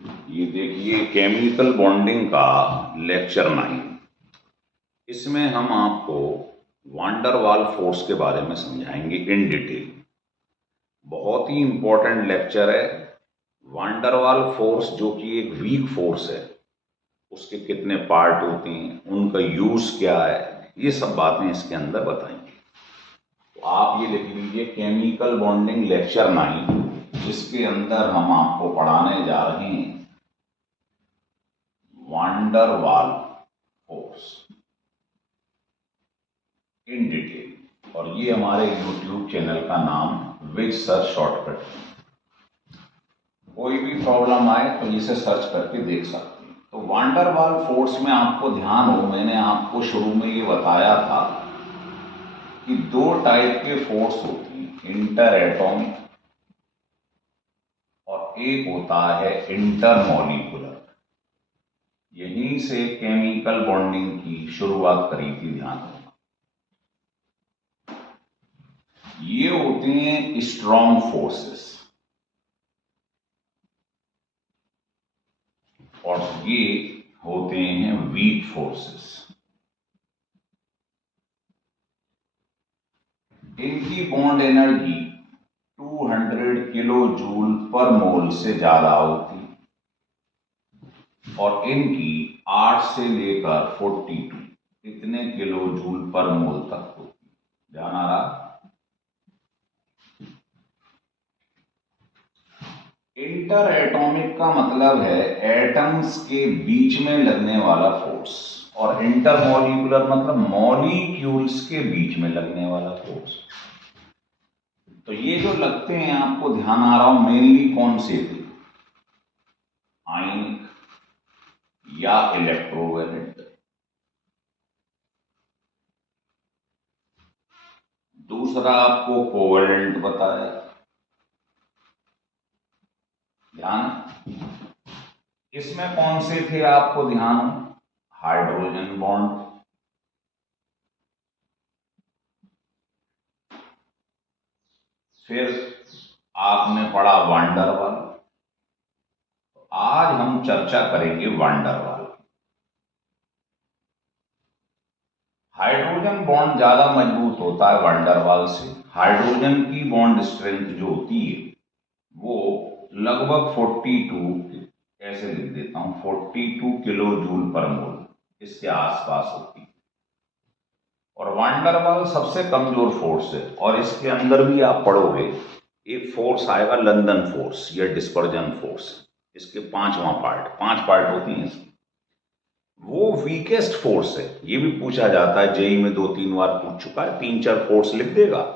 ये देखिए chemical bonding का लेक्चर 9। इसमें हम आपको वान डर वाल फोर्स के बारे में समझाएंगे इन डिटेल। बहुत ही इंपॉर्टेंट लेक्चर है। वान डर वाल फोर्स जो कि एक वीक फोर्स है, उसके कितने पार्ट होते हैं, उनका यूज क्या है, ये सब बातें इसके अंदर बताएंगे। तो आप ये लिख लीजिए केमिकल बॉन्डिंग लेक्चर 9, जिसके अंदर हम आपको पढ़ाने जा रहे हैं वान डर वाल फोर्स इन डिटेल। और ये हमारे यूट्यूब चैनल का नाम विद सर्च शॉर्टकट। कोई भी प्रॉब्लम आए तो इसे सर्च करके देख सकते हैं। तो वान डर वाल फोर्स में आपको ध्यान हो, मैंने आपको शुरू में ये बताया था कि दो टाइप के फोर्स होती हैं, इंटर एटॉमिक और एक होता है इंटर मॉलिक्यूलर। यहीं से केमिकल बॉन्डिंग की शुरुआत करी थी, ध्यान रखना। ये होते हैं स्ट्रॉन्ग फोर्सेस और ये होते हैं वीक फोर्सेस। इनकी bond energy 200 kilo joule per mole से ज्यादा होती और इनकी 8 से लेकर 42 इतने किलो जूल पर मोल तक होती। ध्यान आ रहा? इंटर एटॉमिक का मतलब है एटम्स के बीच में लगने वाला फोर्स, और इंटर मॉलिक्यूलर मतलब मॉलिक्यूल्स के बीच में लगने वाला फोर्स। तो ये जो लगते हैं, आपको ध्यान आ रहा हो, मेनली कौन से थे? आयनिक या इलेक्ट्रोवैलेंट। दूसरा आपको कोवैलेंट बताया। ध्यान, इसमें कौन से थे आपको ध्यान? हाइड्रोजन बॉन्ड, फिर आपने पढ़ा वान डर वाल। आज हम चर्चा करेंगे वान डर वाल। हाइड्रोजन बॉन्ड ज्यादा मजबूत होता है वान डर वाल से। हाइड्रोजन की बॉन्ड स्ट्रेंथ जो होती है वो लगभग 42, ऐसे लिख देता हूं, 42 किलो जूल पर मोल, इसके आसपास होती है। और वान डर वाल सबसे कमजोर फोर्स है, और इसके अंदर भी आप पढ़ोगे एक फोर्स आएगा लंदन फोर्स या डिस्पर्जन फोर्स। इसके 5 पार्ट होती हैं इसके। वो वीकेस्ट फोर्स है। ये भी पूछा जाता है, जेई में 2-3 बार पूछ चुका है, 3-4 फोर्स लिख देगा,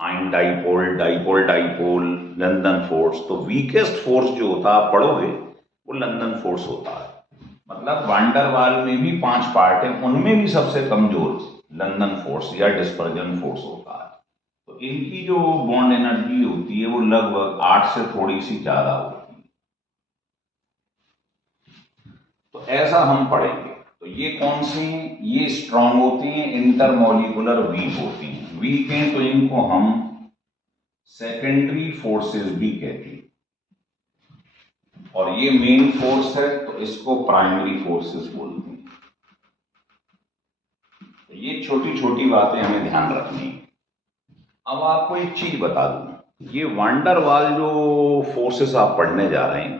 ion dipole, dipole dipole, London force. तो वीकेस्ट फोर्स जो होता है आप पढ़ोगे वो लंदन फोर्स होता है। मतलब वान डर वाल में भी 5 पार्ट है, उनमें भी सबसे कमजोर लंदन फोर्स या डिस्पर्जन फोर्स होता है। तो इनकी जो बॉन्ड एनर्जी होती है वो लगभग 8 से थोड़ी सी ज्यादा होती है। तो ऐसा हम पढ़ेंगे। तो ये कौन से हैं? ये स्ट्रांग होते हैं, इंटरमॉलिक्यूलर वीक होती हैं। वीक हैं तो इनको हम सेकेंडरी फोर्सेस भी कहते हैं, और ये मेन फोर्स है तो इसको प्राइमरी फोर्सेस बोलते हैं। तो ये छोटी छोटी बातें हमें ध्यान रखनी है। अब आपको एक चीज बता दूं, ये वान डर वाल जो फोर्सेस आप पढ़ने जा रहे हैं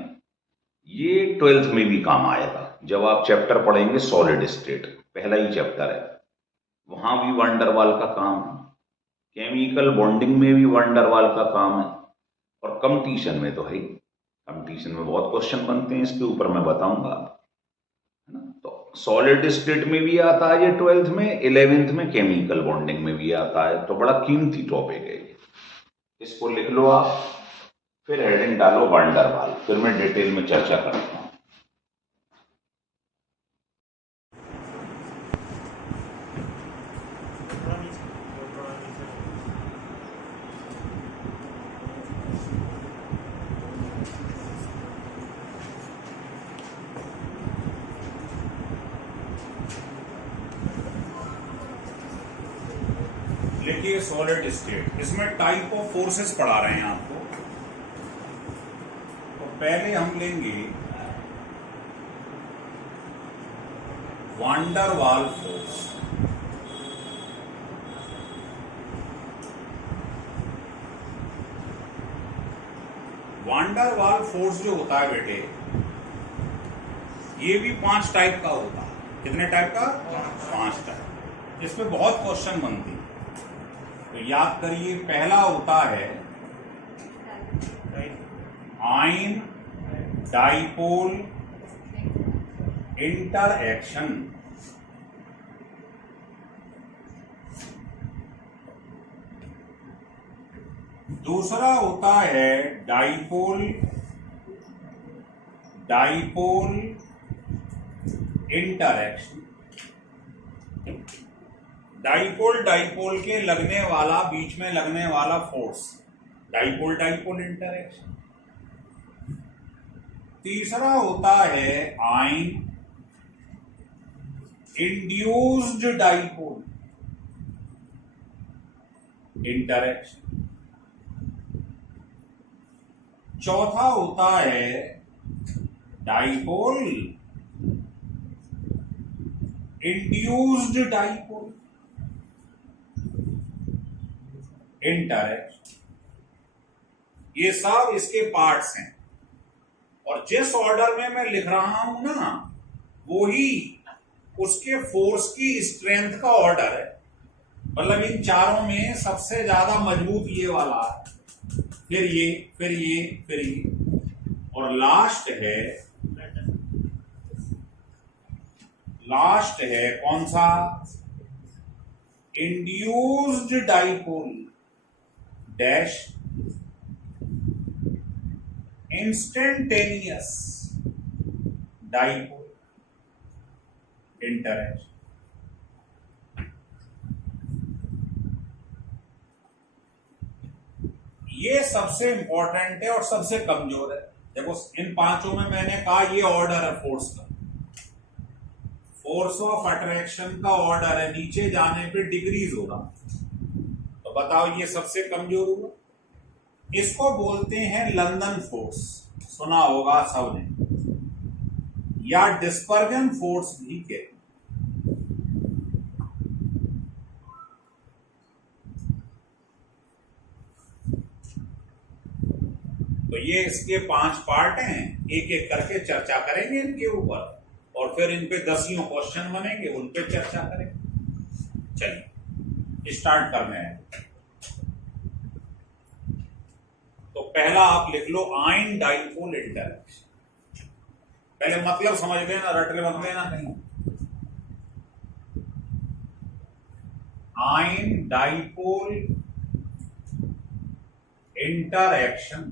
ये 12th में भी काम आएगा। जब आप चैप्टर पढ़ेंगे सॉलिड स्टेट, पहला ही चैप्टर है, वहां भी वान डर वाल का काम है। केमिकल बॉन्डिंग में भी वान डर वाल का काम है, और कंपटीशन में तो है ही। कंपटीशन में बहुत क्वेश्चन बनते हैं इसके ऊपर, मैं बताऊंगा, है ना। तो सॉलिड स्टेट में भी आता है ये 12th में, 11th में केमिकल बॉन्डिंग में भी आता है। तो बड़ा कीमती टॉपिक है ये, इसको लिख लो आप, फिर हेडिंग डालो वान डर वाल, फिर मैं डिटेल में चर्चा करता हूं। लिखिए सॉलिड स्टेट। इसमें टाइप ऑफ फोर्सेस पढ़ा रहे हैं आपको। तो पहले हम लेंगे वान डर वाल फोर्स। वान डर वाल फोर्स जो होता है बेटे, ये भी 5 टाइप का होता है। कितने टाइप का? 5 टाइप। इसमें बहुत क्वेश्चन बनते हैं, तो याद करिए। पहला होता है आयन डाइपोल इंटरएक्शन। दूसरा होता है डाइपोल इंटरएक्शन। डाइपोल के लगने वाला, बीच में लगने वाला फोर्स, डाइपोल इंटरएक्शन। तीसरा होता है आयन इंड्यूस्ड डाइपोल इंटरएक्शन। चौथा होता है डाइपोल इंड्यूस्ड डाइपोल इंटरएक्शन। ये सब इसके पार्ट्स हैं, और जिस ऑर्डर में मैं लिख रहा हूं ना, वो ही उसके फोर्स की स्ट्रेंथ का ऑर्डर है। मतलब इन चारों में सबसे ज्यादा मजबूत ये वाला है, फिर ये, फिर ये, फिर ये, और लास्ट है कौन सा? Induced dipole dash instantaneous dipole interaction. ये सबसे इंपॉर्टेंट है और सबसे कमजोर है। देखो, इन पांचों में मैंने कहा ये ऑर्डर है फोर्स का। फोर्स ऑफ अट्रैक्शन का ऑर्डर है, नीचे जाने पे डिक्रीज होगा। तो बताओ ये सबसे कमजोर हुआ। इसको बोलते हैं लंदन फोर्स, सुना होगा सबने, या डिस्पर्जन फोर्स भी कहते हैं। तो ये इसके 5 पार्ट हैं, एक एक करके चर्चा करेंगे इनके ऊपर, और फिर इन पे 10 क्वेश्चन बनेंगे, उन पे चर्चा करेंगे। चलिए स्टार्ट करने हैं। तो पहला आप लिख लो आयन डाइपोल इंटरएक्शन। पहले मतलब समझ लेना, रटले मत लेना कहीं। आयन डाइपोल इंटरएक्शन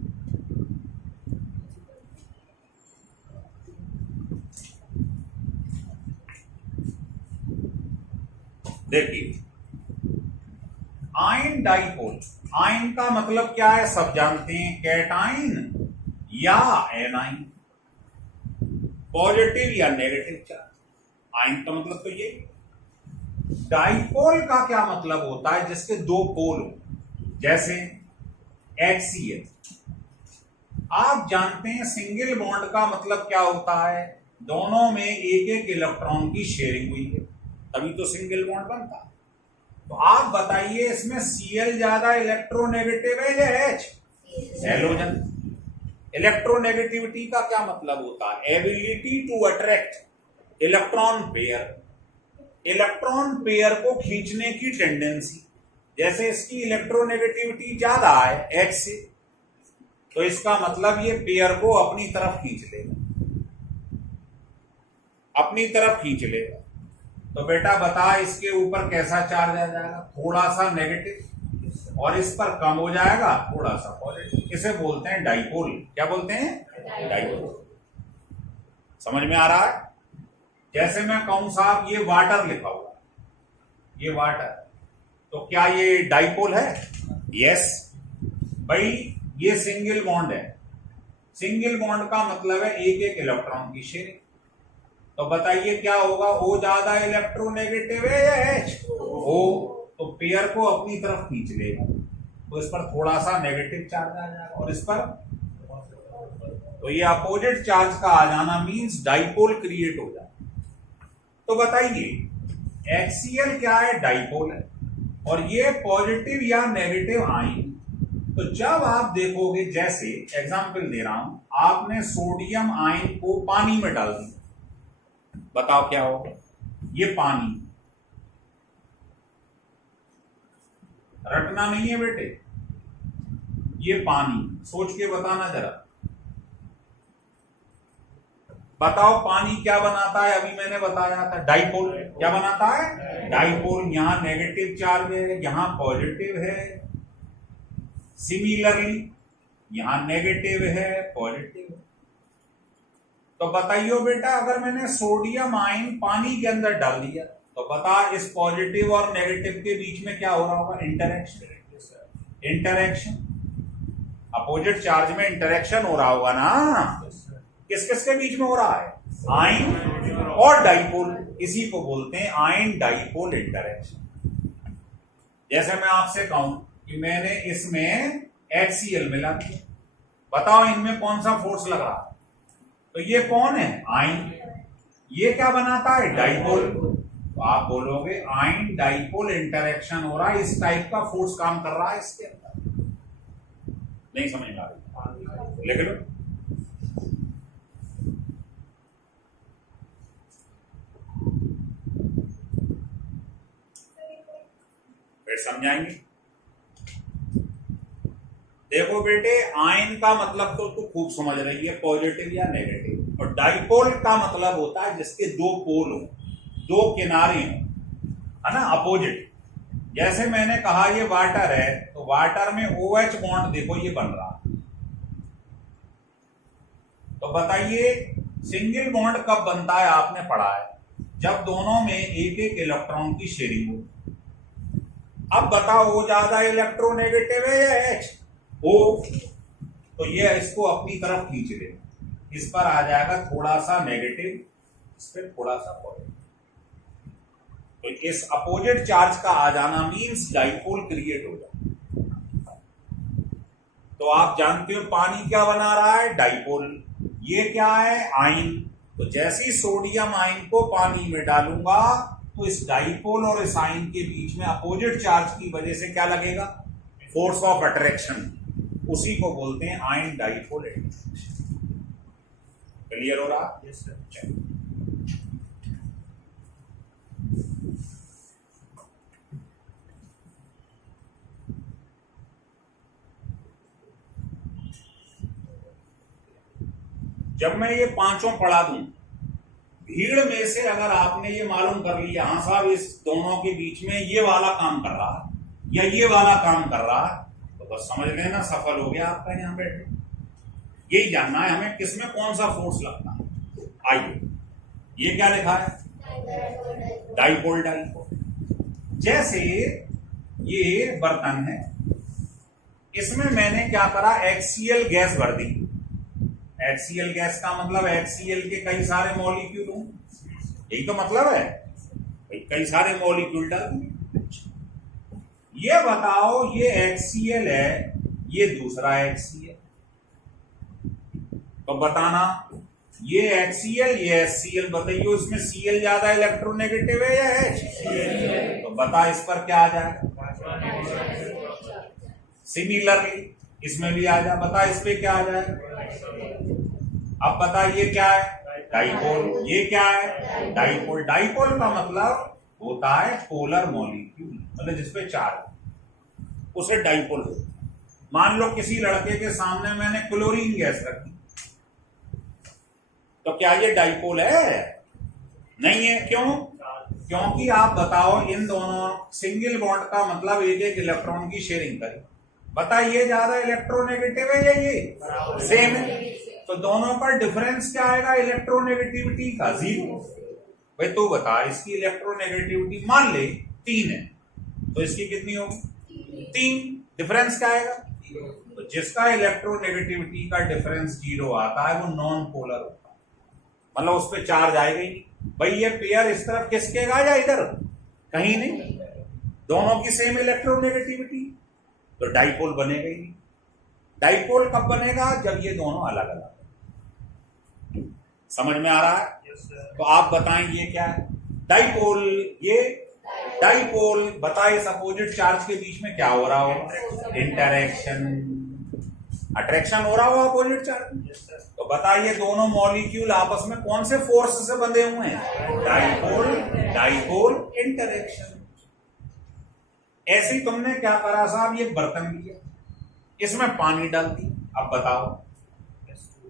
देखिए, आयन डाइपोल, आयन का मतलब क्या है सब जानते हैं, कैटाइन या एनाइन, पॉजिटिव या नेगेटिव चार्ज। आयन का मतलब तो ये। डाइपोल का क्या मतलब होता है? जिसके 2 पोल हो, जैसे HCl। आप जानते हैं सिंगल बॉन्ड का मतलब क्या होता है? दोनों में एक एक इलेक्ट्रॉन की शेयरिंग हुई है, तभी तो सिंगल बॉन्ड बनता है। तो आप बताइए इसमें Cl ज्यादा इलेक्ट्रोनेगेटिव है या H? हैलोजन। इलेक्ट्रोनेगेटिविटी का क्या मतलब होता है? Ability to attract electron pair. Electron pair को खींचने की टेंडेंसी। जैसे इसकी इलेक्ट्रोनेगेटिविटी ज्यादा है H से, तो इसका मतलब ये पेयर को अपनी तरफ खींच लेगा, अपनी तरफ खींच लेगा। तो बेटा बता इसके ऊपर कैसा चार्ज आ जाएगा? थोड़ा सा नेगेटिव, और इस पर कम हो जाएगा थोड़ा सा पॉजिटिव। इसे बोलते हैं डाइपोल। क्या बोलते हैं? डाइपोल। समझ में आ रहा है? जैसे मैं कहूं साहब ये वाटर लिखा हुआ, ये वाटर, तो क्या ये डाइपोल है? यस भाई, ये सिंगल बॉन्ड है। सिंगल बॉन्ड का मतलब है एक एक इलेक्ट्रॉन की शेयरिंग। तो बताइए क्या होगा? O ज्यादा इलेक्ट्रोनेगेटिव है या H? O। तो पेयर को अपनी तरफ खींच लेगा, तो इस पर थोड़ा सा नेगेटिव चार्ज आ जाएगा, और इस पर, तो ये अपोजिट चार्ज का आ जाना मींस डाइपोल क्रिएट हो जाए। तो बताइए HCl क्या है? डाइपोल है, और ये पॉजिटिव या नेगेटिव आयन। तो जब आप देखोगे, जैसे एग्जांपल दे रहा हूं, आपने सोडियम आयन को पानी में डाल दिया, बताओ क्या होगा? ये पानी, रटना नहीं है बेटे, ये पानी, सोच के बताना जरा, बताओ पानी क्या बनाता है? अभी मैंने बताया था डाइपोल। क्या बनाता है? डाइपोल। यहां नेगेटिव चार्ज है, यहां पॉजिटिव है। सिमिलरली यहां नेगेटिव है, पॉजिटिव है। तो बताइयो बेटा, अगर मैंने सोडियम आयन पानी के अंदर डाल दिया तो बता, इस पॉजिटिव और नेगेटिव के बीच में क्या हो रहा होगा? इंटरेक्शन। इंटरेक्शन, अपोजिट चार्ज में इंटरेक्शन हो रहा होगा ना। किस किस के बीच में हो रहा है? आयन और डाइपोल। इसी को बोलते हैं आयन डाइपोल इंटरेक्शन। जैसे मैं आपसे कहूं कि मैंने इसमें HCl मिला दिया, बताओ इनमें कौन सा फोर्स लग रहा है? तो ये कौन है? आयन। ये क्या बनाता है? डाइपोल। तो आप बोलोगे आयन डाइपोल इंटरेक्शन हो रहा है, इस टाइप का फोर्स काम कर रहा है इसके अंदर। नहीं समझ में आ रही? लिख लो। फिर समझाएंगे। देखो बेटे, आयन का मतलब तो तू खूब समझ रही है, पॉजिटिव या नेगेटिव। और डाइपोल का मतलब होता है जिसके दो पोल हो, दो किनारे हो, है ना, अपोजिट। जैसे मैंने कहा ये वाटर है, तो वाटर में OH बॉन्ड देखो ये बन रहा है। तो बताइए सिंगल बॉन्ड कब बनता है? आपने पढ़ा है जब दोनों में एक एक इलेक्ट्रॉन की शेयरिंग हो। अब बताओ वो ज्यादा इलेक्ट्रोनेगेटिव है या H? O। तो ये इसको अपनी तरफ खींच ले, इस पर आ जाएगा थोड़ा सा नेगेटिव, इस पर थोड़ा सा पॉजिटिव। तो इस अपोजिट चार्ज का आ जाना मींस डाइपोल क्रिएट हो जाए। तो आप जानते हो पानी क्या बना रहा है? डाइपोल। ये क्या है? आयन। तो जैसे ही सोडियम आयन को पानी में डालूंगा तो इस डाइपोल और इस आयन के बीच में अपोजिट चार्ज की वजह से क्या लगेगा? Force of attraction. उसी को बोलते हैं आयन डाइपोल इंटरेक्शन। क्लियर हो रहा? Yes sir. जब मैं ये पांचों पढ़ा दूं, भीड़ में से अगर आपने ये मालूम कर लिया, हाँ साहब इस दोनों के बीच में ये वाला काम कर रहा है या ये वाला काम कर रहा है, तो बस समझ लेना सफल हो गया आपका यहाँ बैठे। यही जानना है हमें किसमें कौन सा फोर्स लगता है। आइए, ये क्या लिखा है? डाइपोल। डाइपोल। जैसे ये बर्तन है, इसमें मैंने क्या करा? HCl गैस भर दी। HCl गैस का मतलब HCl के कई सारे मॉलिक्यूल हों, यही तो मतलब है, कई सारे मॉलिक्यूल डाल दिए। ये बताओ ये HCl है, ये दूसरा HCl, तो बताना ये HCl ये HCl, बताइए इसमें Cl ज्यादा इलेक्ट्रोनेगेटिव है या H? तो बता इस पर क्या आ जाएगा? सिमिलरली इसमें भी आ जा, बता इस पे क्या आ जाएगा? अब बता ये क्या है? डाइपोल। ये क्या है? डाइपोल। डाइपोल का मतलब होता है पोलर मॉलिक्यूल, मतलब जिसपे चार्ज, उसे डाइपोल होता है। मान लो किसी लड़के के सामने मैंने क्लोरीन गैस रखी, तो क्या ये डाइपोल है? नहीं है। क्यों? क्योंकि आप बताओ इन दोनों सिंगल बॉन्ड का मतलब एक एक इलेक्ट्रॉन की शेयरिंग करें। बता ये ज्यादा इलेक्ट्रोनेगेटिव है या ये सेम है? तो दोनों का डिफरेंस क्या आएगा इलेक्ट्रोनेगेटिविटी का? 0। भाई तू बता, इसकी इलेक्ट्रोनेगेटिविटी मान ले 3 है, तो इसकी कितनी होगी? 3। डिफरेंस क्या आएगा? तो जिसका इलेक्ट्रोनेगेटिविटी का डिफरेंस 0 आता है वो नॉन पोलर होता है, मतलब उस पर चार्ज आएगा ही नहीं। भाई ये पेयर इस तरफ खिसकेगा या इधर? कहीं नहीं, दोनों की सेम इलेक्ट्रोनेगेटिविटी, तो डाइपोल बनेगा ही नहीं। डाइपोल कब बनेगा? जब ये दोनों अलग अलग। समझ में आ रहा है? तो आप बताएं ये क्या है? डाइपोल, ये डाइपोल। बताइए इस अपोजिट चार्ज के बीच में क्या हो रहा हो? इंटरेक्शन, अट्रैक्शन हो रहा हो अपोजिट चार्ज। तो बताइए दोनों मॉलिक्यूल आपस में कौन से फोर्स से बंधे हुए हैं? Dipole dipole interaction. ऐसे ही तुमने क्या करा साहब, ये बर्तन लिया, इसमें पानी डाल दी, अब बताओ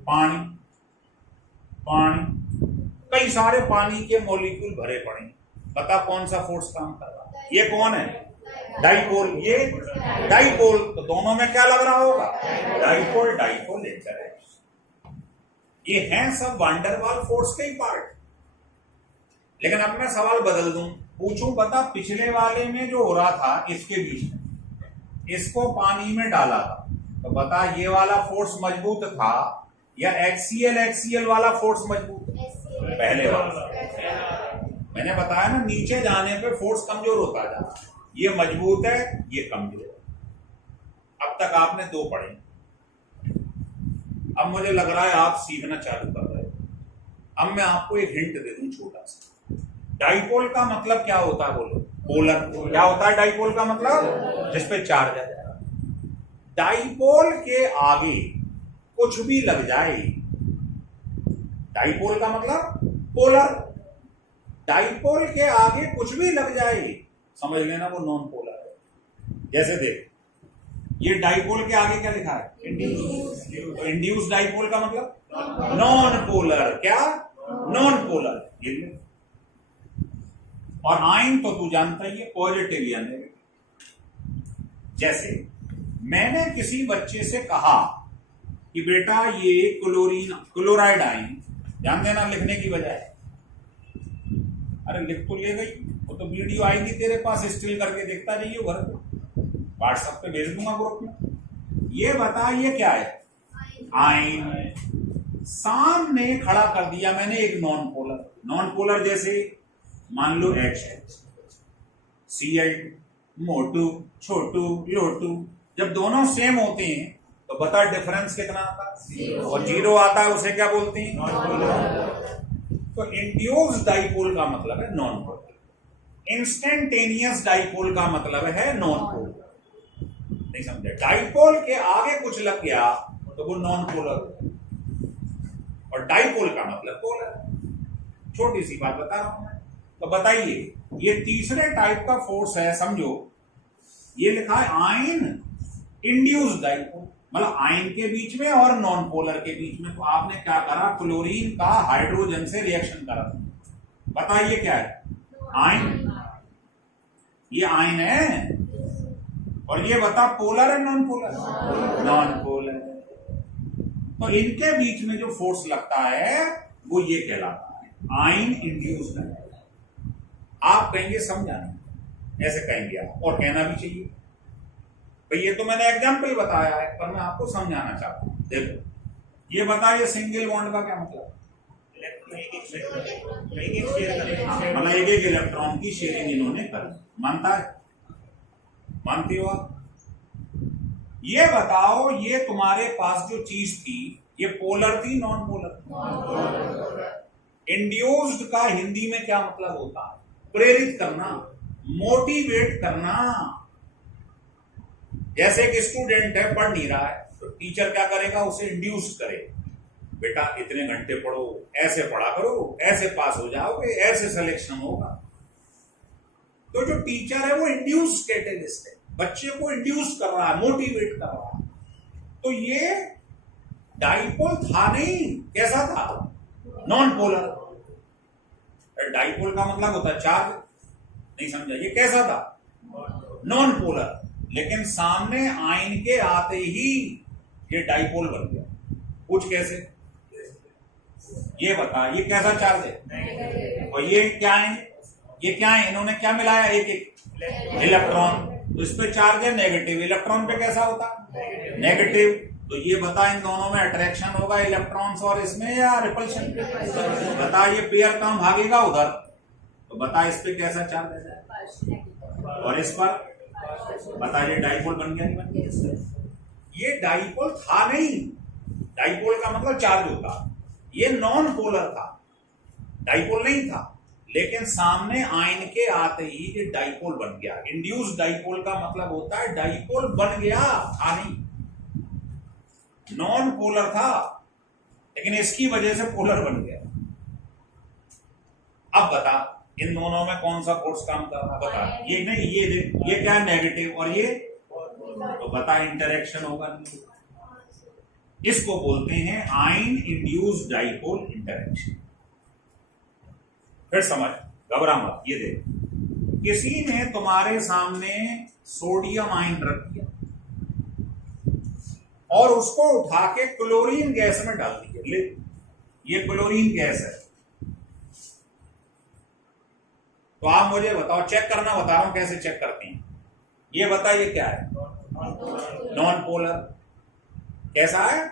पानी पानी कई सारे पानी के मॉलिक्यूल भरे पड़े, बता कौन सा फोर्स काम कर रहा है? ये कौन है? डाइपोल, ये डाइपोल। तो दोनों में क्या लग रहा होगा? Dipole dipole interaction. ये हैं सब वांडरवाल फोर्स के ही पार्ट। लेकिन अब मैं सवाल बदल दूं, पूछूं बता पिछले वाले में जो हो रहा था इसके बीच में, इसको पानी में डाला था, तो बता ये वाला फोर्स मजबूत था या एक्सीएल वाला फोर्स मजबूत? पहले वाला। मैंने बताया ना नीचे जाने पे फोर्स कमजोर होता जा रहा है, ये मजबूत है ये कमजोर है। अब तक आपने दो पढ़े, अब मुझे लग रहा है आप सीखना चालू कर रहे हो। अब मैं आपको एक हिंट दे दूं छोटा सा। डाइपोल का मतलब क्या होता है बोलो? पोलर। क्या होता है डाइपोल का मतलब? जिसपे चार्ज है। डाइपोल के आगे कुछ भी लग जाए, डाइपोल का मतलब पोलर। डाइपोल के आगे कुछ भी लग जाए समझ लेना वो नॉन पोलर है। जैसे देख ये डाइपोल के आगे क्या लिखा है? इंड्यूस डाइपोल का मतलब नॉन पोलर। क्या? Non polar. ये ले। और आयन तो तू जानता ही है, पॉजिटिव या नेगेटिव। जैसे मैंने किसी बच्चे से कहा कि बेटा ये क्लोराइड आयन, ध्यान देना लिखने की बजाय, अरे लिख तो ले गई, वो तो वीडियो आएगी तेरे पास, स्टिल करके देखता जाइए घर पे, व्हाट्सएप पे भेज दूंगा ग्रुप में। ये बता ये क्या है? आयन। सामने खड़ा कर दिया मैंने एक नॉन पोलर। नॉन पोलर जैसे मान लो H, Cl, मोटू छोटू लोटू, जब दोनों सेम होते हैं तो बता डिफरेंस कितना आता है? और जीरो आता है, उसे क्या बोलते हैं? तो इंड्यूस्ड डाइपोल का मतलब है नॉन पोलर। इंस्टेंटेनियस डाइपोल का मतलब है नॉन पोलर। नहीं समझे? डाइपोल के आगे कुछ लग गया तो वो नॉन पोलर, और डाइपोल का मतलब पोलर। छोटी सी बात बता रहा हूं मैं। तो बताइए ये तीसरे टाइप का फोर्स है, समझो ये लिखा है आयन इंड्यूस्ड डाइपोल, मतलब आयन के बीच में और नॉन पोलर के बीच में। तो आपने क्या करा? क्लोरीन का हाइड्रोजन से रिएक्शन करा। बताइए क्या है? आयन। ये आयन है, और ये बता पोलर है नॉन पोलर? Non polar. तो इनके बीच में जो फोर्स लगता है वो ये कहलाता है आयन इंड्यूस्ड डाइपोल। आप कहेंगे समझा नहीं, ऐसे कहेंगे आप, और कहना भी चाहिए भाई ये तो मैंने एग्जाम्पल बताया है, पर मैं आपको समझाना चाहता हूं। देखो ये बताइए सिंगल बॉन्ड का क्या मतलब? मतलब एक एक इलेक्ट्रॉन की शेयरिंग इन्होंने कर। मानता है? मानती हो आप? ये बताओ ये तुम्हारे पास जो चीज थी ये पोलर थी नॉन पोलर? इंड्यूस्ड का हिंदी में क्या मतलब होता है? प्रेरित करना, मोटिवेट करना। जैसे एक स्टूडेंट है पढ़ नहीं रहा है तो टीचर क्या करेगा? उसे इंड्यूस करे, बेटा इतने घंटे पढ़ो, ऐसे पढ़ा करो, ऐसे पास हो जाओगे, ऐसे सिलेक्शन होगा। तो जो टीचर है वो इंड्यूस कैटेलिस्ट है, बच्चे को इंड्यूस कर रहा है, मोटिवेट कर रहा है। तो ये डाइपोल था नहीं, कैसा था? Non polar. डाइपोल का मतलब होता है चार्ज। नहीं समझा? ये कैसा था? Non polar. लेकिन सामने आयन के आते ही ये डाइपोल बन गया। पूछ कैसे? ये बता ये कैसा चार्ज है? और ये क्या है? ये क्या है? इन्होंने क्या मिलाया? एक एक इलेक्ट्रॉन। तो इस पे चार्ज है नेगेटिव, इलेक्ट्रॉन पे कैसा होता? नेगेटिव। तो ये बता इन दोनों में अट्रैक्शन होगा इलेक्ट्रॉन्स और इसमें, या रिपल्शन? बता ये पेयर कम भागेगा उधर, तो बता इस पे कैसा चार्ज है? और इस पर बता ये डाइपोल बन गया नहीं बन गया? ये डाइपोल था नहीं। डाइपोल का मतलब चार्ज होता, ये नॉन पोलर था, डाइपोल नहीं था। लेकिन सामने आयन के आते ही ये डाइपोल बन गया। इंड्यूस डाइपोल का मतलब होता है डाइपोल बन गया, था नहीं, नॉन पोलर था, लेकिन इसकी वजह से पोलर बन गया। अब बता इन दोनों में कौन सा फोर्स काम कर रहा है, बता। ये नहीं, ये क्या है, नेगेटिव, और ये तो बता इंटरेक्शन होगा नहीं। इसको बोलते हैं आयन इंड्यूस्ड डाइपोल इंटरेक्शन। फिर समझ, घबरा मत। ये देख, किसी ने तुम्हारे सामने सोडियम आयन रख दिया और उसको उठा के क्लोरीन गैस में डाल दिया। ले, ये क्लोरीन गैस है। तो आप मुझे बताओ, चेक करना बता रहा हूं कैसे चेक करते हैं। ये बताइए क्या है, नॉन पोलर। कैसा है,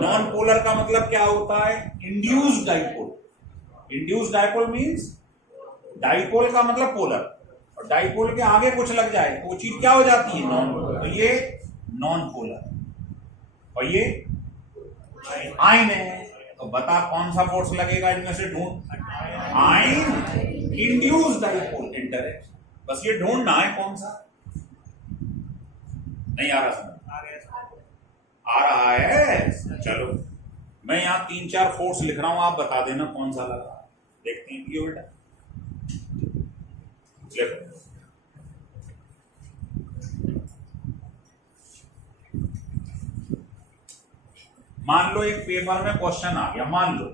नॉन पोलर का मतलब क्या होता है, induced dipole. Induced dipole means dipole का मतलब पोलर, और डाइपोल के आगे कुछ लग जाए तो वो चीज क्या हो जाती है, नॉन पोलर। तो ये नॉन पोलर और ये आयन है। तो बता कौन सा फोर्स लगेगा इनमें से, ढूंढ। आयन इंड्यूस्ड डाइपोल इंटरेक्शन, बस ये ढूंढना है कौन सा। नहीं आ रहा समझ, आ रहा है, चलो मैं यहां 3-4 फोर्स लिख रहा हूं, आप बता देना कौन सा लगा। देखते हैं ये बेटा, लिखो। मान लो एक पेपर में क्वेश्चन आ गया, मान लो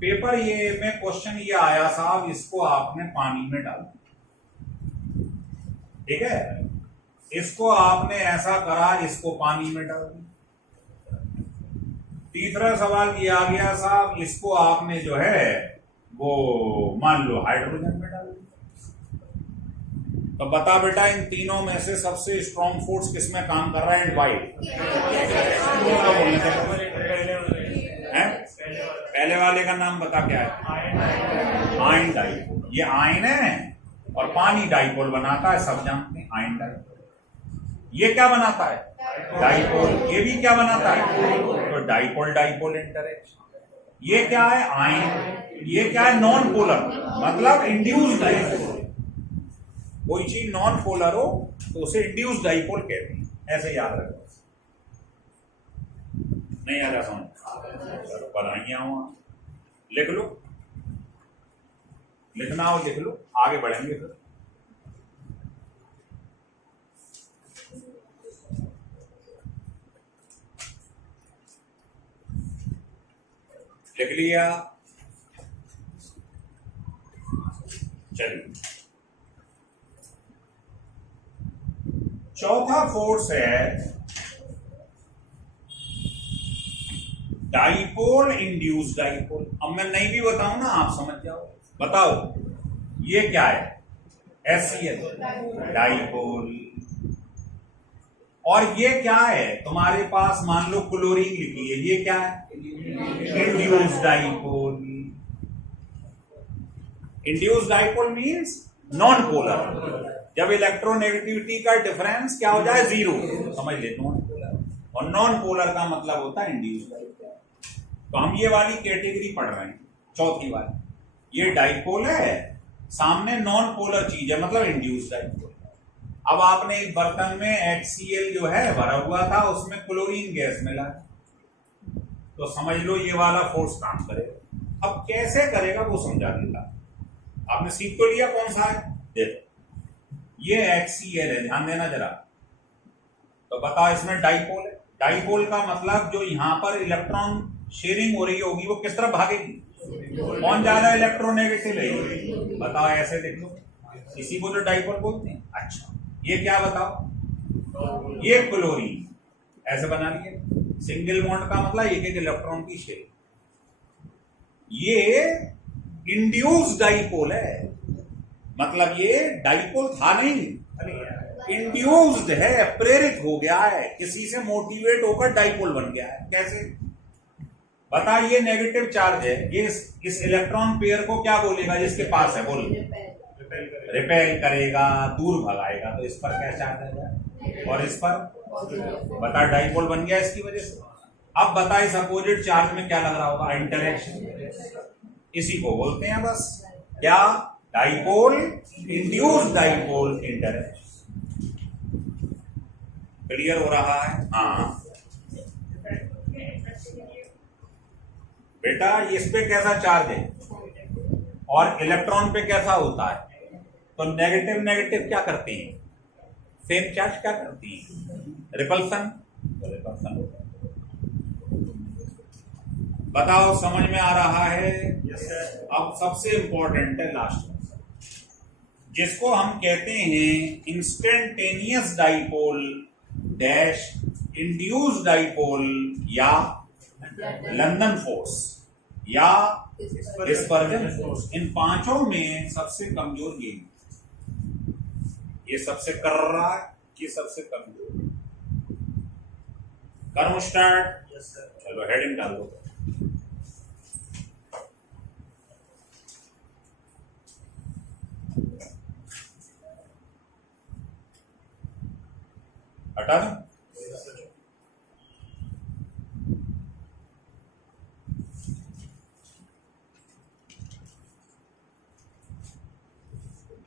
पेपर ये में क्वेश्चन ये आया साहब, इसको आपने पानी में डाल दिया, ठीक है, इसको आपने ऐसा करा, इसको पानी में डाल दिया। तीसरा सवाल ये आ गया साहब, इसको आपने जो है वो मान लो हाइड्रोजन में डाल दिया। तो बता बेटा इन तीनों में से सबसे स्ट्रॉन्ग फोर्स किसमें काम कर रहा है, एंड वाई। पहले वाले का नाम बता क्या है, आयन डाइपोल। ये आयन है और पानी डाइपोल बनाता है, सब जानते हैं आयन डाइपोल। ये क्या बनाता है, डाइपोल। ये भी क्या बनाता है, तो डाइपोल डाइपोल इंटरेक्शन। ये क्या है, आयन। ये क्या है, नॉन पोलर, मतलब इंड्यूस्ड डाइपोल। कोई चीज नॉन पोलर हो तो उसे इंड्यूस्ड डाइपोल कहते हैं, ऐसे याद रखो। नहीं आ रहा समझ, बनाइए लिख लो, लिखना हो लिख लो, आगे बढ़ेंगे फिर। लिख लिया, चलिए। चौथा फोर्स है डाइपोल इंड्यूस्ड डाइपोल। अब मैं नहीं भी बताऊं ना, आप समझ जाओ। बताओ ये क्या है, HCl डाइपोल। और ये क्या है, तुम्हारे पास मान लो क्लोरीन लिखी है, ये क्या है, induced dipole. Induced dipole means non polar. जब इलेक्ट्रोनेगेटिविटी का डिफरेंस क्या हो जाए, 0, समझ ले, नॉन पोलर। और नॉन पोलर का मतलब होता है इंड्यूस्ड डाइपोल। तो हम ये वाली कैटेगरी पढ़ रहे हैं, चौथी वाली। ये डाइपोल है, सामने नॉन पोलर चीज है, मतलब इंड्यूस्ड डाइपोल। अब आपने एक बर्तन में HCl जो है भरा हुआ था, उसमें क्लोरीन गैस मिला, तो समझ लो ये वाला फोर्स काम करेगा। अब कैसे करेगा वो समझा देता। आपने सीख तो लिया कौन सा है, देखो ये HCl है, ध्यान देना जरा। तो बताओ इसमें डाइपोल है। डाइपोल का मतलब जो यहां पर इलेक्ट्रॉन शेयरिंग हो रही होगी वो किस तरफ भागेगी, कौन ज्यादा इलेक्ट्रोनेगेटिव है, बताओ ऐसे देख लो, इसी को जो डाइपोल बोलते हैं। अच्छा ये क्या बताओ, ये क्लोरीन, ऐसे बना लिए। सिंगल बॉन्ड का मतलब एक एक इलेक्ट्रॉन की शेयरिंग। ये इंड्यूस्ड डाइपोल है, मतलब ये डाइपोल था नहीं, इंड्यूस्ड है, प्रेरित हो गया है, किसी से मोटिवेट होकर डाइपोल बन गया है। कैसे बता, ये नेगेटिव चार्ज है, ये इस इलेक्ट्रॉन पेयर को क्या बोलेगा, जिसके पास है, बोल, रिपेल करेगा, दूर भगाएगा। तो इस पर क्या चार्ज है, और इस पर, बता डाइपोल बन गया इसकी वजह से। अब बता इस अपोजिट चार्ज में क्या लग रहा होगा, इंटरेक्शन। इसी को बोलते हैं बस क्या? Dipole, induce dipole interaction. Clear हो रहा है? हाँ बेटा, इस पे कैसा चार्ज है और इलेक्ट्रॉन पे कैसा होता है? तो नेगेटिव नेगेटिव क्या करती हैं? सेम चार्ज क्या करती हैं? रिपल्सन। तो रिपल्सन होता है। बताओ, समझ में आ रहा है? अब सबसे इंपॉर्टेंट है लास्ट में, जिसको हम कहते हैं instantaneous dipole dash induce dipole या लंदन फोर्स या डिस्पर्जन फोर्स। इन पांचों में सबसे कमजोर ये सबसे कर रहा है, ये सबसे कमजोर। कर्म स्टार्ट। चलो हेडिंग डाल दो। हटा दो।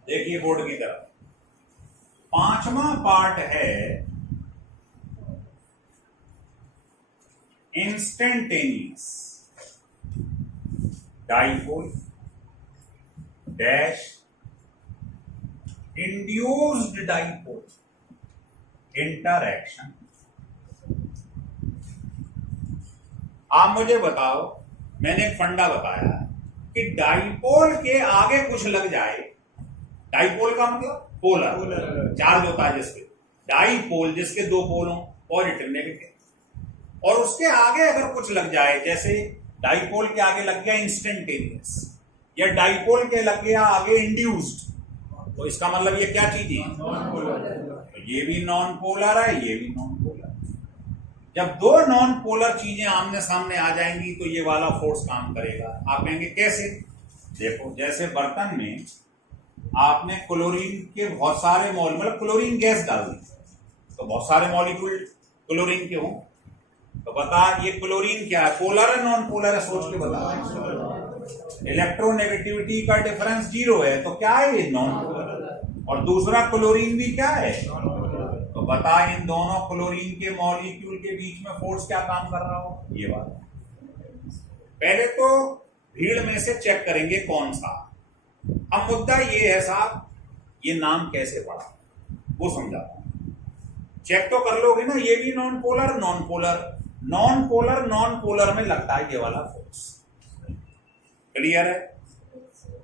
देखिए बोर्ड की तरफ, पांचवा पार्ट है instantaneous dipole dash induced dipole interaction. आप मुझे बताओ, मैंने एक फंडा बताया कि डाइपोल के आगे कुछ लग जाए। डाइपोल का मतलब पोलर, चार्ज होता है जिसके। डाइपोल जिसके दो पोल हों, पॉजिटिव नेगेटिव, और उसके आगे अगर कुछ लग जाए, जैसे डाइपोल के आगे लग गया इंस्टेंटेनियस या डाइपोल के लग गया आगे इंड्यूस्ड, तो इसका मतलब ये क्या चीज है? तो ये भी नॉन पोलर है, ये भी नॉन पोलर। जब दो नॉन पोलर चीजें आमने सामने आ जाएंगी तो ये वाला फोर्स काम करेगा। आप कहेंगे कैसे? देखो, जैसे बर्तन में आपने क्लोरीन के बहुत सारे मतलब क्लोरीन गैस डाल दी, तो बहुत सारे मॉलिक्यूल क्लोरीन के हों, तो बता ये क्लोरीन क्या है? पोलर है नॉन पोलर है? सोच के बता। इलेक्ट्रोनेगेटिविटी का डिफरेंस 0 है, तो क्या है ये? Non polar. और दूसरा क्लोरीन भी क्या है? तो बता इन दोनों क्लोरीन के मॉलिक्यूल के बीच में फोर्स क्या काम कर रहा हो? ये बात। पहले तो भीड़ में से चेक करेंगे कौन सा। अब मुद्दा ये है साहब, ये नाम कैसे पड़ा वो समझाता हूं। चेक तो कर लोगे ना, ये भी non polar, non polar, non polar, non polar में लगता है ये वाला फोर्स। क्लियर है?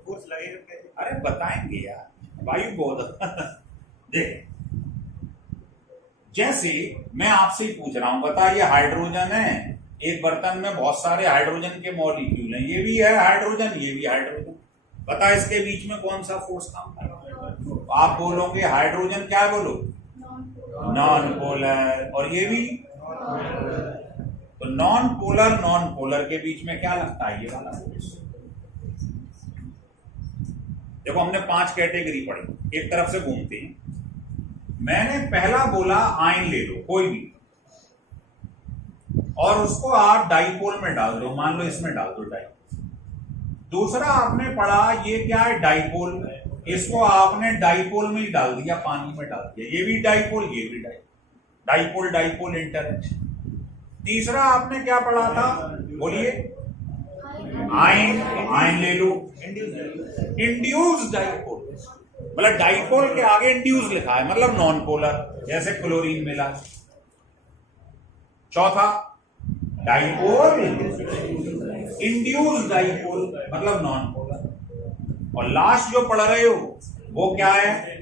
फोर्स लगेगा कैसे? अरे बताएंगे यार, वायु बोध। देख, जैसे मैं आपसे ही पूछ रहा हूं, बता ये हाइड्रोजन है, एक बर्तन में बहुत सारे हाइड्रोजन के मॉलिक्यूल हैं, ये भी है हाइड्रोजन, ये भी हाइड्रोजन, बता इसके बीच में कौन सा फोर्स काम कर रहा है? तो आप बोलोगे हाइड्रोजन, क्या बोलो? Non polar. और ये भी तो नॉन पोलर के बीच में क्या लगता है? ये वाला फोर्स। देखो, हमने 5 कैटेगरी पढ़ी, एक तरफ से घूमते हैं। मैंने पहला बोला आयन ले लो कोई भी, और उसको आप डाइपोल में डाल दो, मान लो इसमें डाल दो डाइपोल। दूसरा आपने पढ़ा ये क्या है? डाइपोल, इसको आपने डाइपोल में ही डाल दिया, पानी में डाल दिया, ये भी डाइपोल, ये भी डाइपोल, डाइपोल इंटरैक्शन। तीसरा आपने क्या पढ़ा था? बोलिए। आयन ले लो, इंड्यूस डाइपोल, मतलब डाइपोल के आगे इंड्यूस लिखा है, मतलब नॉन पोलर, जैसे क्लोरीन मिला। चौथा डाइपोल, इंड्यूस डाइपोल, मतलब नॉन पोलर। और लास्ट जो पढ़ रहे हो वो क्या है?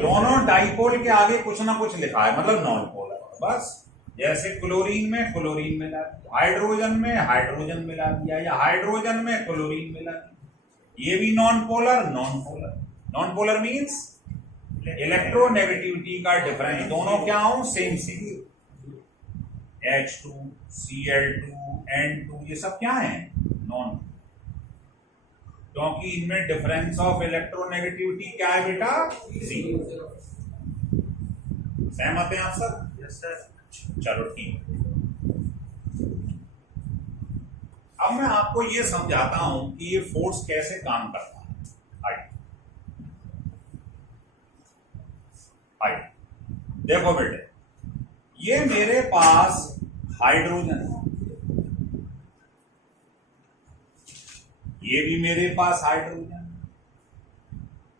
दोनों डाइपोल के आगे कुछ ना कुछ लिखा है, मतलब नॉन पोलर। बस जैसे क्लोरीन में क्लोरीन मिला, हाइड्रोजन में हाइड्रोजन मिला दिया, या हाइड्रोजन में क्लोरीन मिला दिया, ये भी non polar, non polar. Non polar means electronegativity का डिफरेंस, दोनों क्या हो? Same same. H2, Cl2, N2, ये सब क्या है? नॉन, क्योंकि इनमें डिफरेंस ऑफ इलेक्ट्रोनेगेटिविटी क्या है बेटा? 0। सहमत हैं आप सब? Yes sir. चलो ठीक। अब मैं आपको ये समझाता हूं कि ये फोर्स कैसे काम करता है। आइए देखो बेटे, ये मेरे पास हाइड्रोजन है, ये भी मेरे पास हाइड्रोजन है।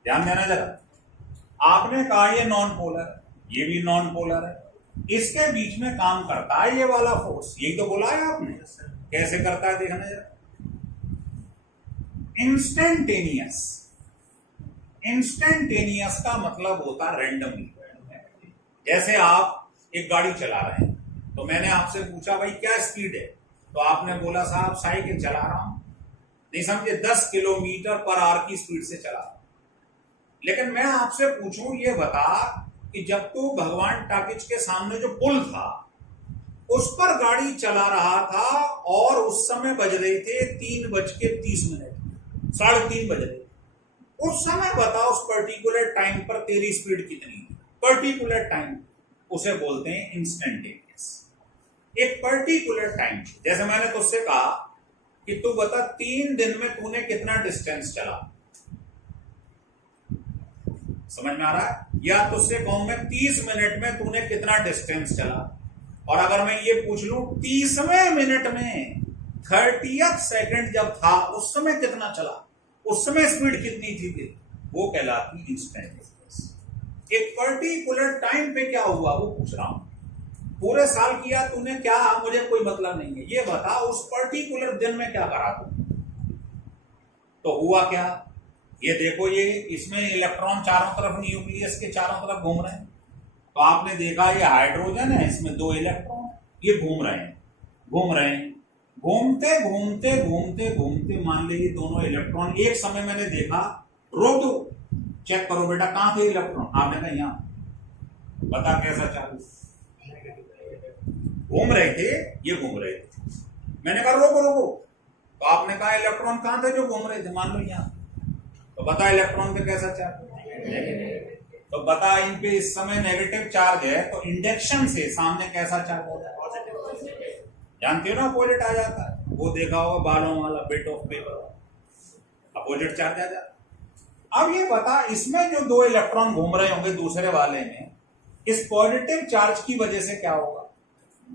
ध्यान देना जरा, आपने कहा ये नॉन पोलर, ये भी नॉन पोलर है, इसके बीच में काम करता है ये वाला फोर्स, यही तो बोला है आपने। कैसे करता है देखना जरा। इंस्टेंटेनियस, इंस्टेंटेनियस का मतलब होता है रैंडमली। जैसे आप एक गाड़ी चला रहे हैं, तो मैंने आपसे पूछा भाई क्या स्पीड है, तो आपने बोला साहब साइकिल चला रहा हूं, नहीं समझे, 10 किलोमीटर पर आवर की स्पीड से चला रहा हूं। लेकिन मैं आपसे पूछूं, ये बता कि जब तू भगवान टाकिज के सामने जो पुल था उस पर गाड़ी चला रहा था और उस समय बज रहे थे 3:30, 3:30 बज रहे, उस समय बता उस पर्टिकुलर टाइम पर तेरी स्पीड कितनी है। पर्टिकुलर टाइम उसे बोलते हैं इंस्टेंटेनियस। एक पर्टिकुलर टाइम, जैसे मैंने तुझसे कहा कि तू बता 3 दिन में तूने कितना डिस्टेंस चला, समझ में आ रहा है? या तुझसे कहूं मैं 30 मिनट में तूने कितना डिस्टेंस चला, और अगर मैं ये पूछ लूं 30वें मिनट में 30th सेकंड जब था उस समय कितना चला, उस समय स्पीड कितनी थी, वो कहलाती इंस्टेंटेनियस। एक पर्टिकुलर टाइम पे क्या हुआ वो पूछ रहा हूं। पूरे साल किया तूने क्या, मुझे कोई मतलब नहीं है, ये बता उस पर्टिकुलर दिन में क्या करा तू, तो हुआ क्या। ये देखो, ये इसमें इलेक्ट्रॉन चारों तरफ न्यूक्लियस के चारों तरफ घूम रहे हैं, तो आपने देखा ये हाइड्रोजन है, इसमें 2 इलेक्ट्रॉन, ये घूम रहे हैं, घूम रहे हैं, घूमते घूमते घूमते घूमते मान लीजिए दोनों इलेक्ट्रॉन एक समय मैंने देखा, रोक दो, चेक करो बेटा कहां थे इलेक्ट्रॉन, आपने कहा यहां, बता कैसा चालू, घूम रहे थे, ये घूम रहे थे, मैंने कहा रोको रोको, तो आपने कहा इलेक्ट्रॉन कहां थे जो घूम रहे थे, मान लो यहां, तो बता इलेक्ट्रॉन पे कैसा चार्ज, तो बता इन पे इस समय नेगेटिव चार्ज है, तो इंडक्शन से सामने कैसा चार्ज हो जाता है, जानते हो ना, अपोजिट आ जाता है, वो देखा होगा बालों वाला bit of paper, opposite charge आ जाता है। अब ये बता, इसमें जो 2 इलेक्ट्रॉन घूम रहे होंगे दूसरे वाले में, इस पॉजिटिव चार्ज की वजह से क्या होगा,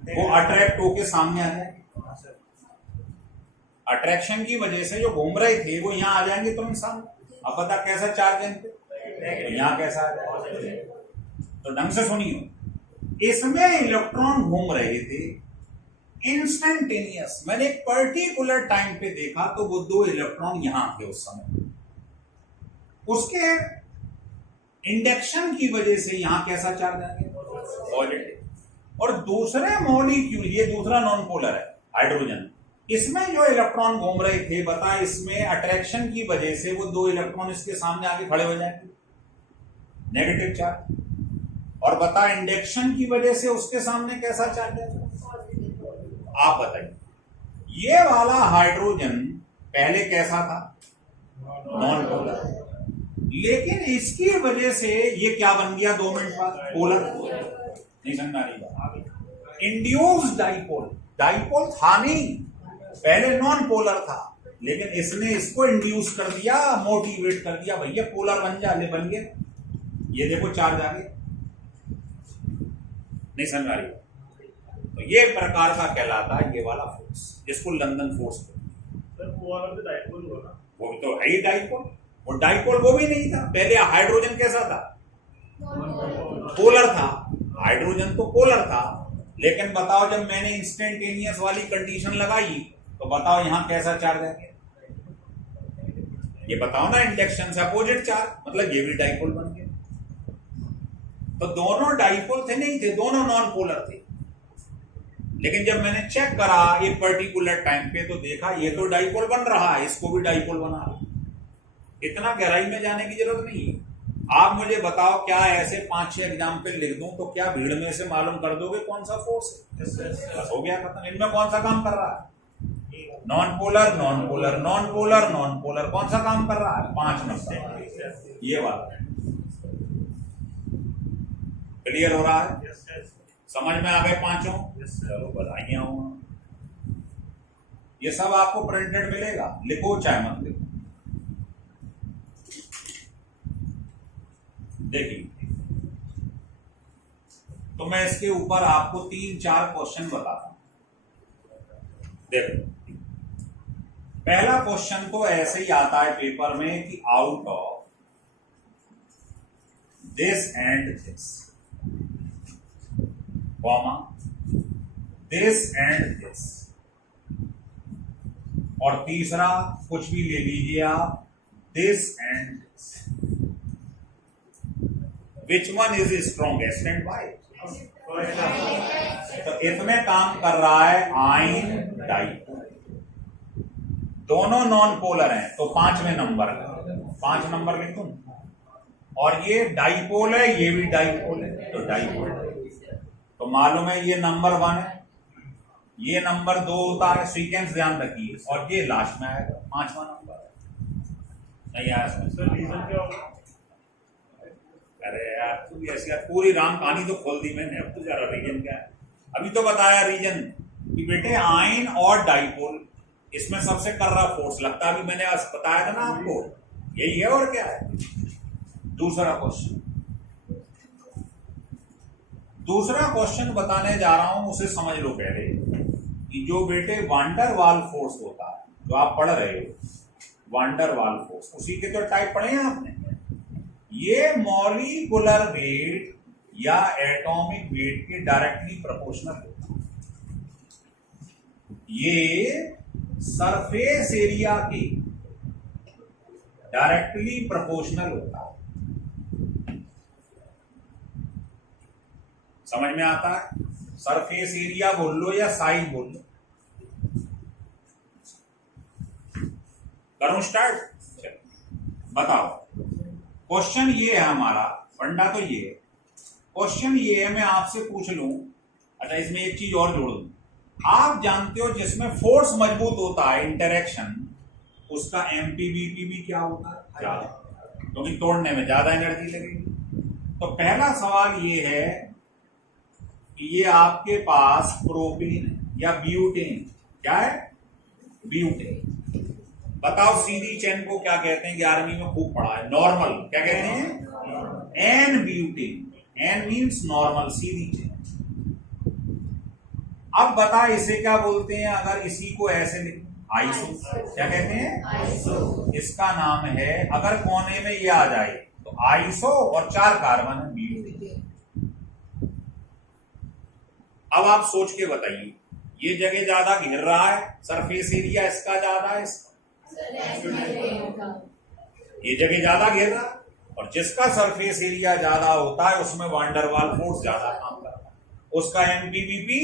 वो अट्रैक्ट होके सामने आ जाएंगे, अट्रैक्शन की वजह से जो घूम रहे थे वो यहां आ जाएंगे तो इंसान। अब बता कैसा चार्ज है, तो यहां कैसा आ जाएगा, तो ढंग से सुनिए, इसमें इलेक्ट्रॉन घूम रहे थे इंस्टेंटेनियस, मैंने एक पर्टिकुलर टाइम पे देखा तो वो 2 इलेक्ट्रॉन यहां थे उस समय, उसके इंडक्शन की वजह से यहां कैसा चार्ज आएंगे, पॉजिटिव। और दूसरे मॉलिक्यूल, ये दूसरा नॉन पोलर है हाइड्रोजन, इसमें जो इलेक्ट्रॉन घूम रहे थे बता, इसमें अट्रैक्शन की वजह से वो 2 इलेक्ट्रॉन इसके सामने आके खड़े हो जाएंगे, नेगेटिव चार्ज, और बता इंडक्शन की वजह से उसके सामने कैसा चार्ज है, आप बताइए। ये वाला हाइड्रोजन पहले कैसा था, नॉन पोलर, लेकिन इसकी वजह से ये क्या बन गया 2 मिनट बाद, पोलर, नहीं समझ आ रही बात, इंड्यूस्ड डाइपोल, डाइपोल था नहीं, पहले नॉन पोलर था, लेकिन इसने इसको इंड्यूस कर दिया, मोटिवेट कर दिया, भैया पोलर बन जा, ले बन गया, ये देखो चार्ज आ गया, नहीं समझ आ रही। तो ये प्रकार का कहलाता है ये वाला फोर्स, जिसको लंदन फोर्स बोलते हैं। वो भी तो है ही डाइपोल, वो डाइपोल वो भी नहीं था, पहले हाइड्रोजन कैसा था, पोलर था, हाइड्रोजन तो पोलर था, लेकिन बताओ जब मैंने इंस्टेंटेनियस वाली कंडीशन लगाई तो बताओ यहां कैसा चार्ज है, ये बताओ ना, इंडक्शन से अपोजिट चार्ज, मतलब ये भी डाइपोल बन गया। तो दोनों डाइपोल थे नहीं थे, दोनों नॉन पोलर थे, लेकिन जब मैंने चेक करा एक पर्टिकुलर टाइम पे तो देखा ये तो डाइपोल बन रहा है, इसको भी डाइपोल बना रहा है। इतना गहराई में जाने की जरूरत नहीं है। आप मुझे बताओ, क्या ऐसे 5-6 एग्जाम्पल लिख दूं तो क्या भीड़ में से मालूम कर दोगे कौन सा फोर्स है, हो गया खत्म। इनमें कौन सा काम कर रहा है, non polar non polar non polar non polar, कौन सा काम कर रहा है, 5 नंबर, ये वाला। क्लियर हो रहा है, समझ में आ गए पांचों, चलो बधाइयां हो। ये सब आपको प्रिंटेड मिलेगा, लिखो चाहे मत लिखो। देखिए तो मैं इसके ऊपर आपको 3-4 क्वेश्चन बताता हूं। देखो, पहला क्वेश्चन तो ऐसे ही आता है पेपर में कि out of this and this, comma this and this, और तीसरा कुछ भी ले लीजिए आप, this and this, which one is strongest and why. तो इसमें काम कर रहा है आयन डाइपोल, दोनों नॉन पोलर हैं, तो 5वें नंबर का 5 नंबर लिख दूं, और ये डाइपोल है, ये भी डाइपोल है, तो डाइपोल। तो मालूम है ये नंबर 1 है, ये नंबर 2 होता है, सीक्वेंस ध्यान रखिए, और ये लास्ट में आएगा 5वां नंबर नहीं आया सर। रीजन क्या होगा? अरे यार तू ऐसी यार पूरी राम कहानी तो खोल दी मैंने, अब तो जरा रीजन क्या है। अभी तो बताया रीजन कि बेटे आयन और डाइपोल, इसमें सबसे कर रहा फोर्स लगता है, अभी मैंने बताया था ना आपको, यही है और क्या है। दूसरा क्वेश्चन बताने जा रहा हूं, उसे समझ लो पहले कि जो बेटे वांडर वाल फोर्स होता है, जो आप पढ़ रहे हो वांडर वाल फोर्स, उसी के तो टाइप पढ़े हैं आपने। ये मॉलिक्यूलर वेट या एटॉमिक वेट के डायरेक्टली प्रोपोर्शनल होता है। ये सरफेस एरिया के डायरेक्टली प्रोपोर्शनल होता है। समझ में आता है? सरफेस एरिया बोल लो या साइज बोल लो। करूं स्टार्ट? बताओ, क्वेश्चन ये है हमारा, फंडा तो ये है। क्वेश्चन ये है, मैं आपसे पूछ लूं, अच्छा इसमें एक चीज और जोड़ दूं, आप जानते हो जिसमें फोर्स मजबूत होता है इंटरेक्शन, उसका एमपीबीपी भी क्या होता है? ज्यादा, क्योंकि तोड़ने में ज्यादा एनर्जी लगेगी। तो पहला सवाल ये है कि ये आपके पास प्रोपेन या ब्यूटेन, क्या है? ब्यूटेन। बताओ सीधी चेन को क्या कहते हैं? 11वीं में खूब पढ़ा है, नॉर्मल क्या कहते हैं? N butane. N means normal, सीधी चेन। अब बता इसे क्या बोलते हैं? अगर इसी को ऐसे लिख, आइसो। क्या कहते हैं? आइसो। इसका नाम है, अगर कोने में ये आ जाए तो आइसो, और 4 कार्बन है ब्यूटेन। अब आप सोच के बताइए, ये जगह ज्यादा घेर रहा है, सरफेस एरिया इसका ज्यादा है, इसका ये जगह ज्यादा घेर रहा है, और जिसका सरफेस एरिया ज्यादा होता है उसमें वांडरवाल फोर्स ज्यादा काम करता है, उसका एमपीबीपी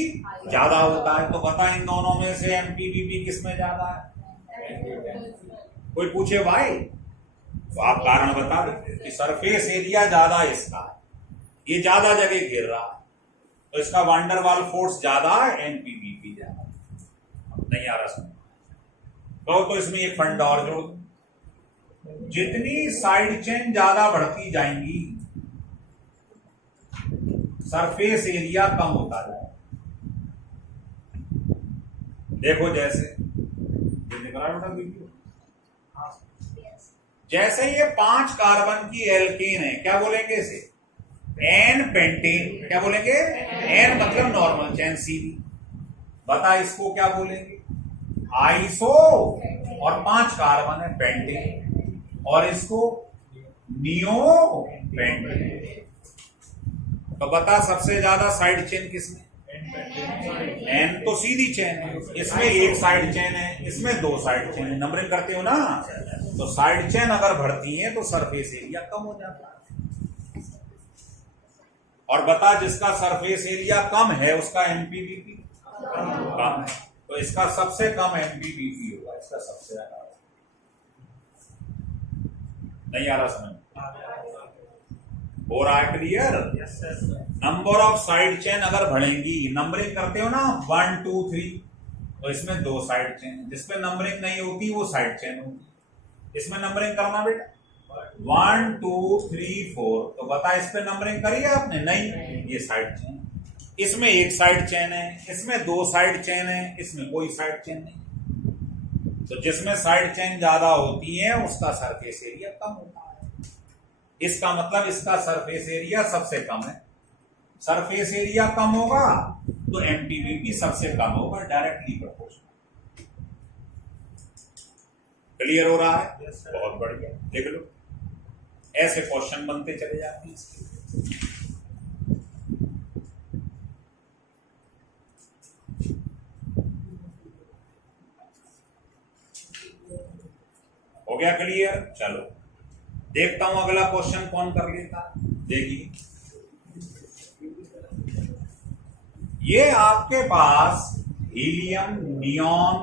ज्यादा होता है। तो बता इन दोनों में से एमपीबीपी किसमें ज्यादा है? कोई पूछे भाई तो आप कारण बता दो कि सरफेस एरिया ज्यादा इसका है, ये ज्यादा जगह घेर रहा है, तो इसका वांडरवाल फोर्स ज्यादा है, एमपीबीपी ज्यादा। नहीं आ रहा समझ? तो इसमें एक फंडा और जोड़, जितनी साइड चेन ज्यादा बढ़ती जाएंगी सरफेस एरिया कम होता जाएगा। देखो जैसे ये निकला बेटा वीडियो, जैसे ये 5 कार्बन की एल्केन है, क्या बोलेंगे इसे? N pentane. क्या बोलेंगे? एन मतलब नॉर्मल चेन सीधी। बता इसको क्या बोलेंगे? आइसो, और 5 कार्बन है पेंटेन, और इसको नियो पेंटेन। तो बता सबसे ज्यादा साइड चेन किसमें? एन तो सीधी चेन है, इसमें एक साइड चेन है, इसमें 2 साइड चेन है। नंबरिंग करते हो ना, तो साइड चेन अगर बढ़ती है तो सरफेस एरिया कम हो जाता है। और बता जिसका सरफेस एरिया कम है उसका एमपीबीपी कम है, तो इसका सबसे कम एमपीबीपी होगा, इसका सबसे ज्यादा। नहीं आ रहा समझ? हो रहा है clear? Number of side chain अगर बढ़ेंगी, नंबरिंग करते हो ना 1 2 3, तो इसमें 2 साइड चेन, जिसपे नंबरिंग नहीं होती वो साइड चेन होगी। इसमें नंबरिंग करना बेटा 1 2 3 4, तो बता इस पे नंबरिंग करी है आपने? नहीं, ये साइड चेन। इसमें एक साइड चेन है, इसमें 2 साइड चेन है, इसमें कोई साइड चेन नहीं। तो जिसमें साइड चेन ज्यादा होती है उसका सरफेस एरिया कम होता है। इसका मतलब इसका सरफेस एरिया सबसे कम है, सरफेस एरिया कम होगा तो एमपीवीपी सबसे कम होगा, डायरेक्टली प्रोपोर्शनल। क्लियर हो रहा है? बहुत बढ़िया, देख लो ऐसे क्वेश्चन बनते चले जाते हैं इसके। हो गया क्लियर? चलो देखता हूं अगला क्वेश्चन कौन कर लेता। देखिए ये आपके पास helium, neon,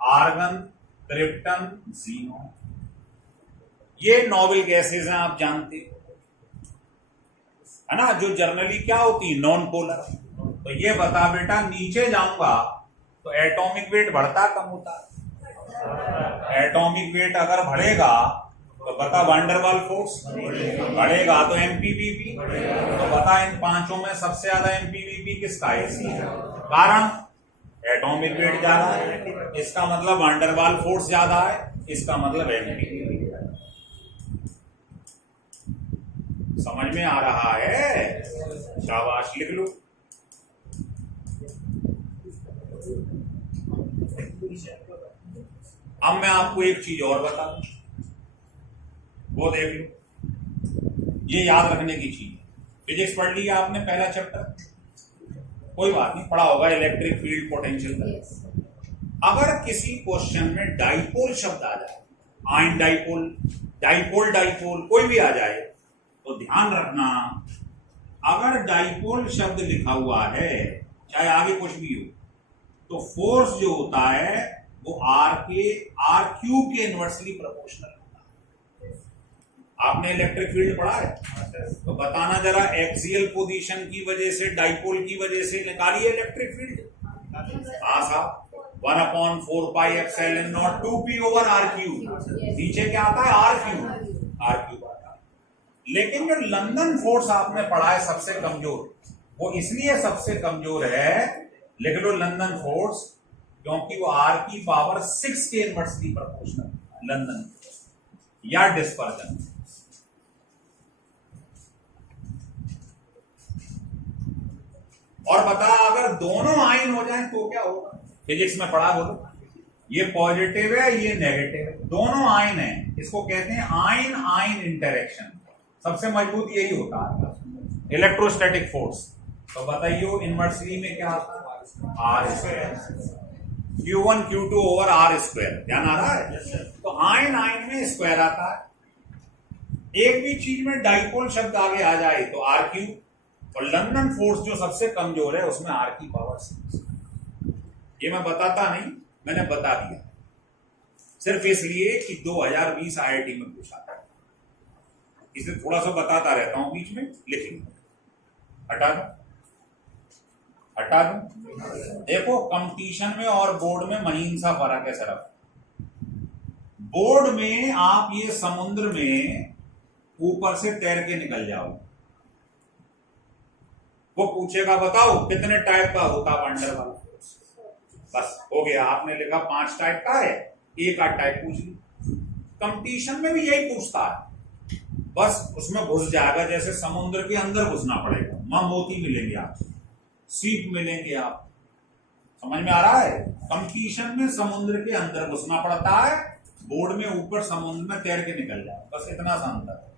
argon, krypton, xenon, ये नोबल गैसेज हैं, आप जानते है ना, जो जनरली क्या होती है, नॉन पोलर। तो ये बता बेटा, नीचे जाऊंगा तो एटॉमिक वेट बढ़ता कम होता? एटॉमिक वेट अगर बढ़ेगा तो बता वैंडरवाल फोर्स बढ़ेगा, तो एमपीवीपी। तो बता इन पांचों में सबसे ज्यादा एमपीवीपी किसका है? कारण एटॉमिक वेट ज्यादा है, इसका मतलब वैंडरवाल फोर्स ज्यादा है, इसका मतलब एमपीवीपी। समझ में आ रहा है? शाबाश, लिख लो। अब मैं आपको एक चीज और बता दूं, वो देख लो, ये याद रखने की चीज। फिजिक्स पढ़ लिया आपने पहला चैप्टर, कोई बात नहीं, पढ़ा होगा इलेक्ट्रिक फील्ड पोटेंशियल। अगर किसी क्वेश्चन में डाइपोल शब्द आ जाए, आयन डाइपोल, डाइपोल डाइपोल कोई भी आ जाए, तो ध्यान रखना, अगर डाइपोल शब्द लिखा हुआ है, चाहे आगे कुछ भी हो, तो फोर्स जो होता है वो आर क्यूब के इनवर्सली प्रोपोर्शनल होता है। आपने इलेक्ट्रिक फील्ड पढ़ा है, तो बताना जरा, एक्सियल पोजीशन की वजह से, डाइपोल की वजह से निकालिए इलेक्ट्रिक फील्ड। आसा 1/4 pi epsilon naught 2p over R cube, नीचे क्या आता है? आर क्यूब आता है। लेकिन जो लंदन फोर्स आपने पढ़ा है सबसे कमजोर, वो इसलिए सबसे कमजोर है, लिख लो लंदन फोर्स, क्योंकि वो आर की पावर 6 के इनवर्सली प्रोपोर्शनल लंदन फोर्स या डिस्पर्जन। और बता, अगर दोनों आयन हो जाए तो क्या होगा? फिजिक्स में पढ़ा, बोलो। ये पॉजिटिव है, ये नेगेटिव है, दोनों आयन है, इसको कहते हैं आयन आयन इंटरेक्शन। सबसे मजबूत यही होता है, इलेक्ट्रोस्टैटिक फोर्स। तो बताइए इनवर्सली में क्या आता है? R square, Q1 Q2 over R square. ध्यान आ रहा है? तो आयन आयन में स्क्वायर आता है। एक भी चीज में डाइपोल शब्द आगे आ जाए तो आर क्यूब, और लंदन फोर्स जो सबसे कमजोर है उसमें आर की पावर 6। ये मैं बताता नहीं, मैंने बता दिया, सिर्फ इसलिए कि 2020 IIT में पूछा था, इसलिए थोड़ा सा बताता रहता हूं बीच में। लिखेंगे, हटा दो। देखो, कंपटीशन में और बोर्ड में महीन सा फर्क है सिर्फ। बोर्ड में आप ये समुद्र में ऊपर से तैर के निकल जाओ, वो पूछेगा बताओ कितने टाइप का होता वंडरवाल फोर्स, बस हो गया, आपने लिखा 5 टाइप का है, एक आध टाइप पूछ ली। कंपटीशन में भी यही पूछता है, बस उसमें घुस जाएगा, जैसे समुद्र के अंदर घुसना पड़ेगा, वहां मोती मिलेंगे आप, सीप मिलेंगे आप। समझ में आ रहा है? कंपटीशन में समुद्र के अंदर घुसना पड़ता है, बोर्ड में ऊपर समुद्र में तैर के निकल जाए, बस इतना सा अंतर है।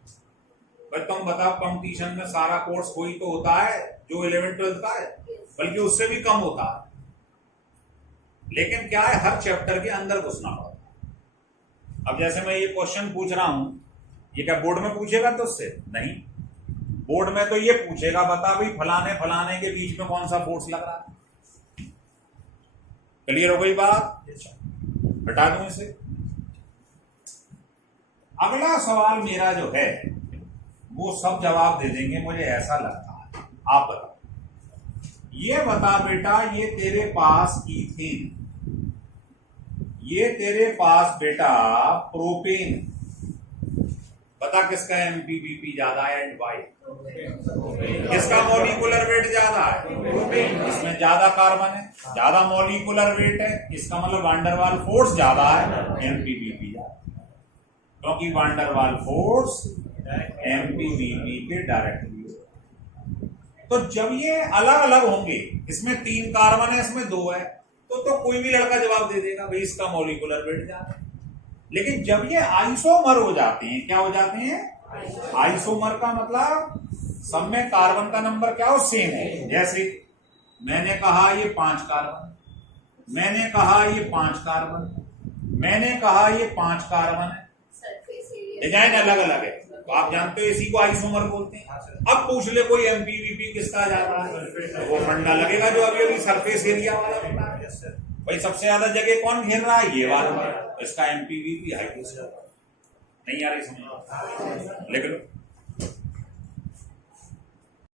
भाई तुम बताओ, कंपटीशन में सारा कोर्स कोई तो होता है जो 11th-12th का है, बल्कि उससे भी कम होता है, लेकिन क्या है, हर चैप्टर के अंदर घुसना पड़ता है। अब जैसे मैं ये क्वेश्चन पूछ रहा हूं, ये क्या बोर्ड में पूछेगा तुझसे? नहीं, बोर्ड में तो ये पूछेगा बता भाई फलाने फलाने के बीच में कौन सा फोर्स लग रहा है। क्लियर हो गई बात? हटा दूं इसे। अगला सवाल मेरा जो है वो सब जवाब दे देंगे, मुझे ऐसा लगता है। आप बताओ, ये बता बेटा, ये तेरे पास ईथेन, ये तेरे पास बेटा प्रोपेन, बता किसका एमपीवीपी ज्यादा है एंड वाई? किसका मॉलिक्यूलर वेट ज्यादा है? प्रोपेन। इसमें ज्यादा कार्बन है, ज्यादा मॉलिक्यूलर वेट है, इसका मतलब वांडरवाल फोर्स ज्यादा है, एमपीवीपी ज्यादा, क्योंकि वांडरवाल फोर्स एमपीवीपी के डायरेक्टली। तो जब ये अलग अलग होंगे, इसमें 3 कार्बन है, इसमें 2 है, तो कोई भी लड़का जवाब दे देगा भाई इसका मॉलिक्यूलर वेट ज्यादा है। लेकिन जब ये आइसोमर हो जाते हैं, क्या हो जाते हैं? आइसोमर का मतलब सब में कार्बन का नंबर क्या हो? सेम हो। जैसे मैंने कहा ये 5 कार्बन, मैंने कहा ये 5 कार्बन, मैंने कहा ये 5 कार्बन है, डिजाइन अलग अलग है, तो आप जानते हो इसी को आइसोमर बोलते हैं। अब पूछ ले कोई एमपीवीपी किसका ज्यादा है, वो फंडा लगेगा जो अभी अभी सरफेस एरिया वाला बता है। भाई सबसे ज्यादा जगह कौन घेर रहा है? ये वाला, इसका एमपीवीपी हाइड्रोजन नहीं आ रही समझ। लेकिन